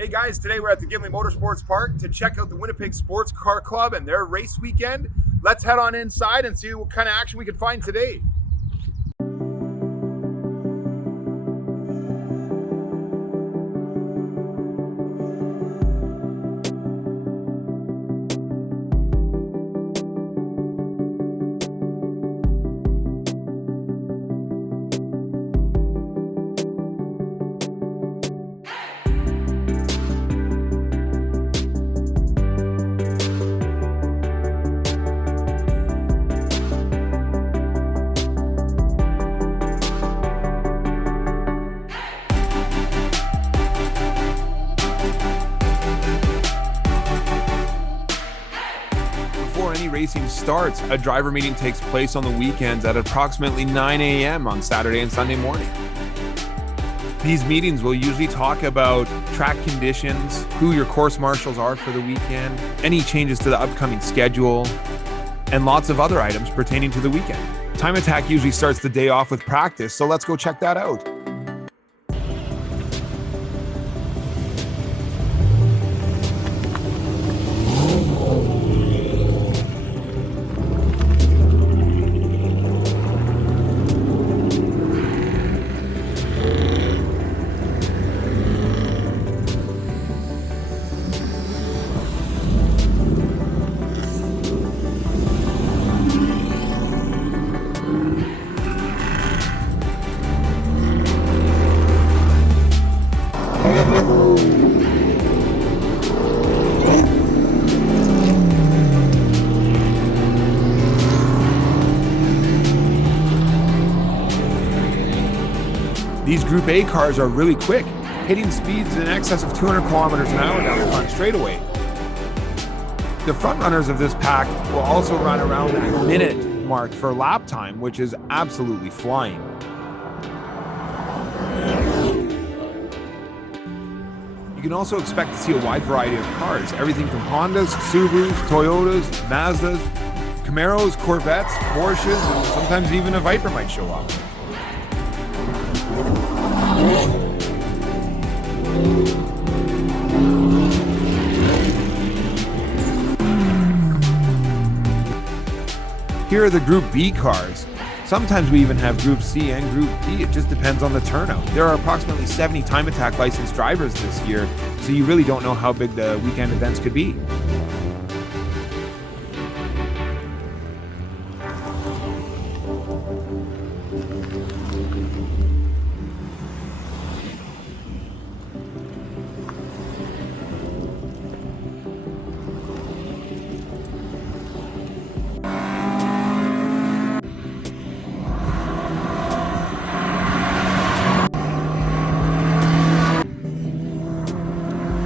Hey guys, today we're at the Gimli Motorsports Park to check out the Winnipeg Sports Car Club and their race weekend. Let's head on inside and see what kind of action we can find today. Before any racing starts, a driver meeting takes place on the weekends at approximately 9 a.m. on Saturday and Sunday morning. These meetings will usually talk about track conditions, who your course marshals are for the weekend, any changes to the upcoming schedule, and lots of other items pertaining to the weekend. Time Attack usually starts the day off with practice, so let's go check that out. These Group A cars are really quick, hitting speeds in excess of 200 kilometers an hour down the front straightaway. The front runners of this pack will also run around that minute mark for lap time, which is absolutely flying. You can also expect to see a wide variety of cars, everything from Hondas, Subarus, Toyotas, Mazdas, Camaros, Corvettes, Porsches, and sometimes even a Viper might show up. Here are the Group B cars. Sometimes we even have Group C and Group D. It just depends on the turnout. There are approximately 70 Time Attack licensed drivers this year, so you really don't know how big the weekend events could be.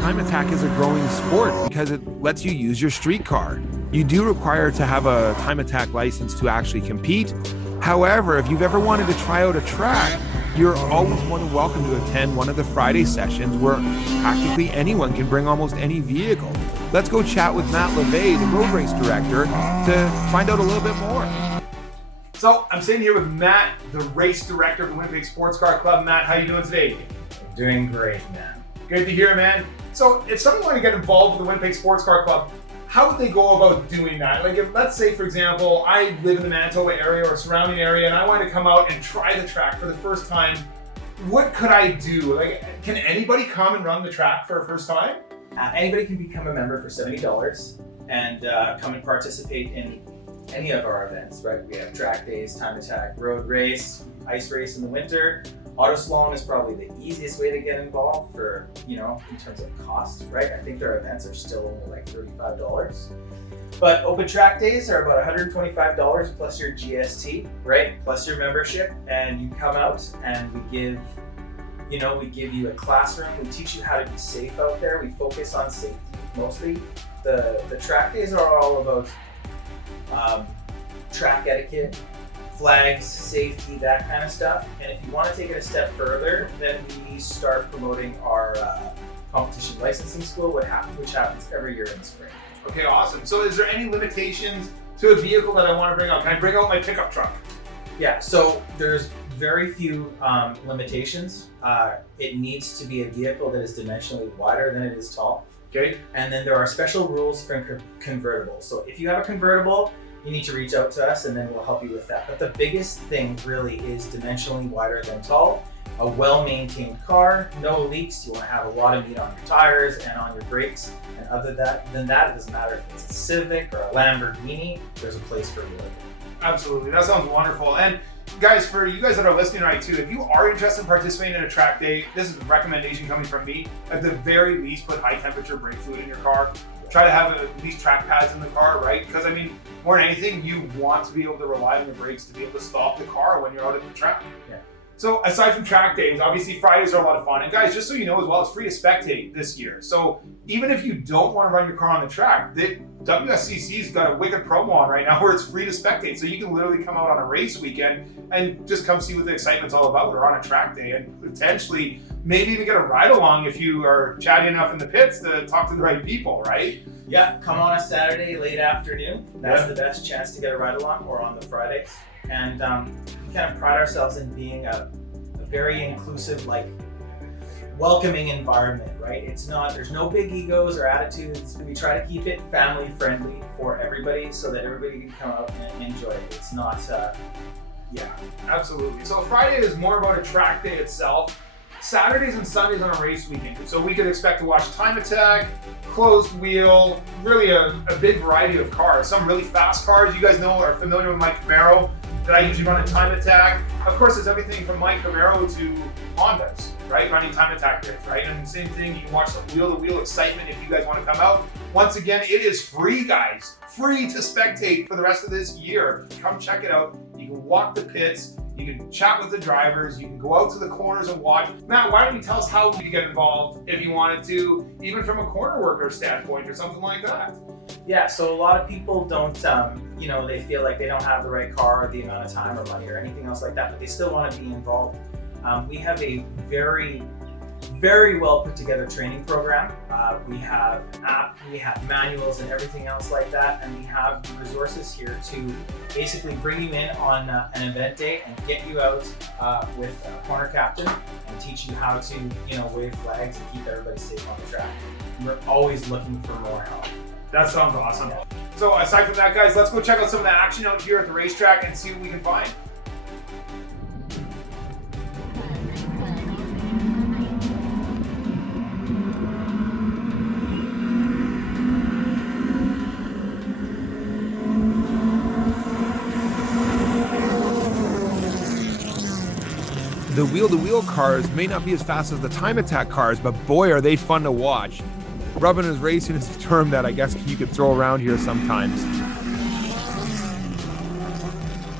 Time Attack is a growing sport because it lets you use your street car. You do require to have a Time Attack license to actually compete. However, if you've ever wanted to try out a track, you're always more than welcome to attend one of the Friday sessions where practically anyone can bring almost any vehicle. Let's go chat with Matt LeVay, the road race director, to find out a little bit more. So I'm sitting here with Matt, the race director of the Winnipeg Sports Car Club. Matt, how you doing today? Doing great, man. Good to hear, man. So if someone wanted to get involved with the Winnipeg Sports Car Club, how would they go about doing that? Like, if, let's say, for example, I live in the Manitoba area or surrounding area and I want to come out and try the track for the first time, what could I do? Like, can anybody come and run the track for a first time? Anybody can become a member for $70 and come and participate in any of our events, right? We have track days, Time Attack, road race, ice race in the winter. Auto slalom is probably the easiest way to get involved for, in terms of cost, right? I think their events are still only like $35. But open track days are about $125 plus your GST, right? Plus your membership, and you come out and we give you a classroom. We teach you how to be safe out there. We focus on safety mostly. The track days are all about track etiquette, flags, safety, that kind of stuff. And if you want to take it a step further, then we start promoting our competition licensing school, which happens every year in the spring. Okay, awesome. So is there any limitations to a vehicle that I want to bring out? Can I bring out my pickup truck? Yeah, so there's very few limitations. It needs to be a vehicle that is dimensionally wider than it is tall. Okay. And then there are special rules for convertibles. So if you have a convertible, you need to reach out to us and then we'll help you with that. But the biggest thing really is dimensionally wider than tall, a well-maintained car, no leaks. You want to have a lot of meat on your tires and on your brakes. And other than that, it doesn't matter if it's a Civic or a Lamborghini, there's a place for you. Absolutely. That sounds wonderful. And guys, for you guys that are listening right too, if you are interested in participating in a track day, this is a recommendation coming from me. At the very least, put high temperature brake fluid in your car. Try to have at least track pads in the car, right? Because I mean, more than anything, you want to be able to rely on your brakes to be able to stop the car when you're out at the track. Yeah. So aside from track days, obviously Fridays are a lot of fun. And guys, just so you know as well, it's free to spectate this year. So even if you don't want to run your car on the track, the WSCC's got a wicked promo on right now where it's free to spectate. So you can literally come out on a race weekend and just come see what the excitement's all about or on a track day and potentially maybe even get a ride along if you are chatty enough in the pits to talk to the right people, right? Yeah, come on a Saturday late afternoon. That's the best chance to get a ride along, or on the Friday. And we kind of pride ourselves in being a very inclusive, like welcoming environment, right? It's not, there's no big egos or attitudes. We try to keep it family friendly for everybody so that everybody can come out and enjoy it. It's not, Yeah, absolutely. So Friday is more about a track day itself. Saturdays and Sundays on a race weekend. So we could expect to watch time attack, closed wheel, really a big variety of cars. Some really fast cars you guys know are familiar with my Camaro that I usually run a time attack. Of course, it's everything from my Camaro to Hondas, right? Running time attack bids, right? And same thing, you can watch the wheel-to-wheel excitement if you guys want to come out. Once again, it is free, guys. Free to spectate for the rest of this year. Come check it out. You can walk the pits. You can chat with the drivers, you can go out to the corners and watch. Matt, why don't you tell us how you can get involved if you wanted to, even from a corner worker standpoint or something like that? Yeah, so a lot of people don't, they feel like they don't have the right car or the amount of time or money or anything else like that, but they still want to be involved. We have a very, very well put together training program. We have an app, we have manuals and everything else like that, and we have resources here to basically bring you in on an event day and get you out with a corner captain and teach you how to, wave flags and keep everybody safe on the track. And we're always looking for more help. That sounds awesome. Yeah. So aside from that, guys, let's go check out some of the action out here at the racetrack and see what we can find. The wheel-to-wheel cars may not be as fast as the time attack cars, but boy, are they fun to watch. Rubbing is racing is a term that I guess you could throw around here sometimes.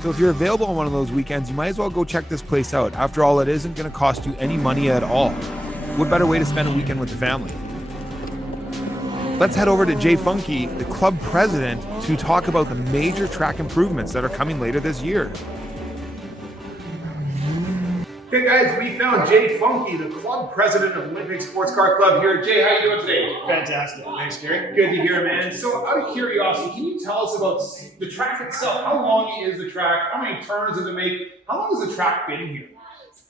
So if you're available on one of those weekends, you might as well go check this place out. After all, it isn't going to cost you any money at all. What better way to spend a weekend with the family? Let's head over to Jay Funky, the club president, to talk about the major track improvements that are coming later this year. Okay, guys, we found Jay Funky, the club president of Winnipeg Sports Car Club here. Jay, how you doing today? Fantastic. Thanks, Gary. Good to hear, man. So, out of curiosity, can you tell us about the track itself? How long is the track? How many turns does it make? How long has the track been here?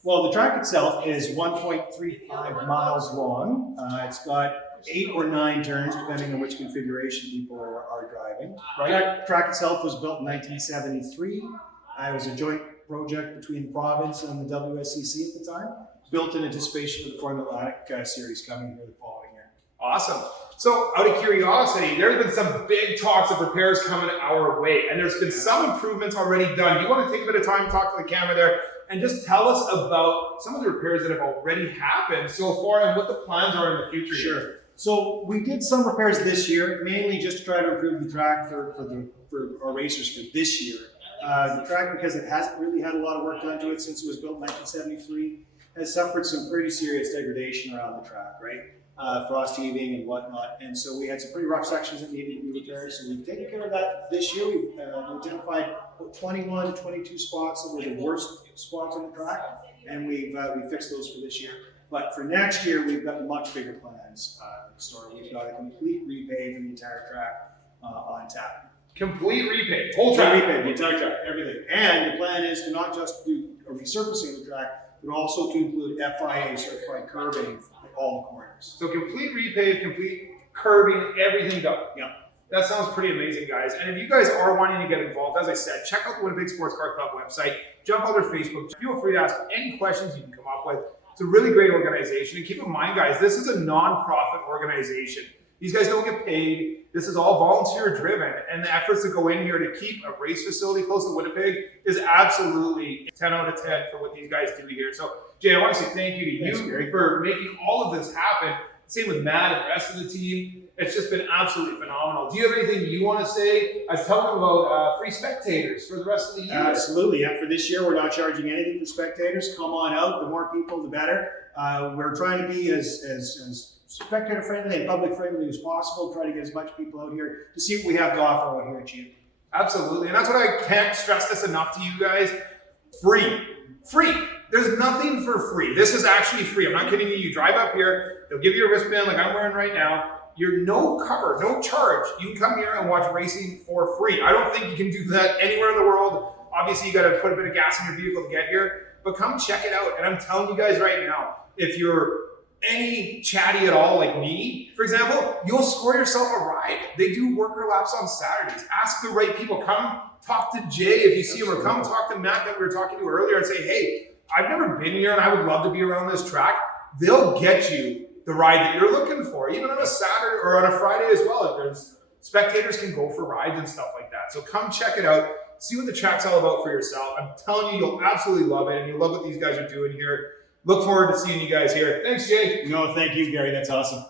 Well, the track itself is 1.35 miles long. It's got 8 or 9 turns, depending on which configuration people are driving. Right. Track itself was built in 1973. It was a joint project between the province and the WSCC at the time, built in anticipation of the Formula Atlantic series coming here the following year. Awesome. So, out of curiosity, there's been some big talks of repairs coming our way, and there's been some improvements already done. You want to take a bit of time, talk to the camera there, and just tell us about some of the repairs that have already happened so far and what the plans are in the future. Sure. So we did some repairs this year, mainly just to try to improve the track for our racers for this year. The track, because it hasn't really had a lot of work done to it since it was built in 1973, has suffered some pretty serious degradation around the track, right? Frost heaving and whatnot. And so we had some pretty rough sections that needed to be repaired. So we've taken care of that this year. We've identified 21 to 22 spots that were the worst spots on the track, and we fixed those for this year. But for next year, we've got much bigger plans in store. We've got a complete repave of the entire track on tap. Complete repave, whole Full track. repave, the entire track, everything. And the plan is to not just do a resurfacing of the track, but also to include FIA certified curbing at all the corners. So complete repave, complete curbing, everything done. Yeah. That sounds pretty amazing, guys. And if you guys are wanting to get involved, as I said, check out the Winnipeg Sports Car Club website, jump on their Facebook. Feel free to ask any questions you can come up with. It's a really great organization. And keep in mind, guys, this is a non-profit organization. These guys don't get paid. This is all volunteer driven. And the efforts that go in here to keep a race facility close to Winnipeg is absolutely 10 out of 10 for what these guys do here. So, Jay, I want to say thank you to you for making all of this happen. Same with Matt and the rest of the team. It's just been absolutely phenomenal. Do you have anything you want to say? I was telling them about free spectators for the rest of the year. Absolutely. Yeah, for this year, we're not charging anything for spectators. Come on out. The more people, the better. We're trying to be as spectator friendly and public friendly as possible. Try to get as much people out here to see what we have to offer out here at Gimli. Absolutely. And that's what I can't stress this enough to you guys. Free. Free. There's nothing for free. This is actually free. I'm not kidding you. You drive up here, they'll give you a wristband like I'm wearing right now. You're no cover, no charge. You can come here and watch racing for free. I don't think you can do that anywhere in the world. Obviously, you got to put a bit of gas in your vehicle to get here, but come check it out. And I'm telling you guys right now, if you're any chatty at all like me, for example, you'll score yourself a ride. They do worker laps on Saturdays. Ask the right people. Come talk to Jay if you see him, or come talk to Matt that we were talking to earlier and say, hey, I've never been here and I would love to be around this track. They'll get you the ride that you're looking for, even on a Saturday or on a Friday as well. If there's spectators can go for rides and stuff like that. So come check it out. See what the track's all about for yourself. I'm telling you, you'll absolutely love it, and you'll love what these guys are doing here. Look forward to seeing you guys here. Thanks, Jay. No, thank you, Gary. That's awesome.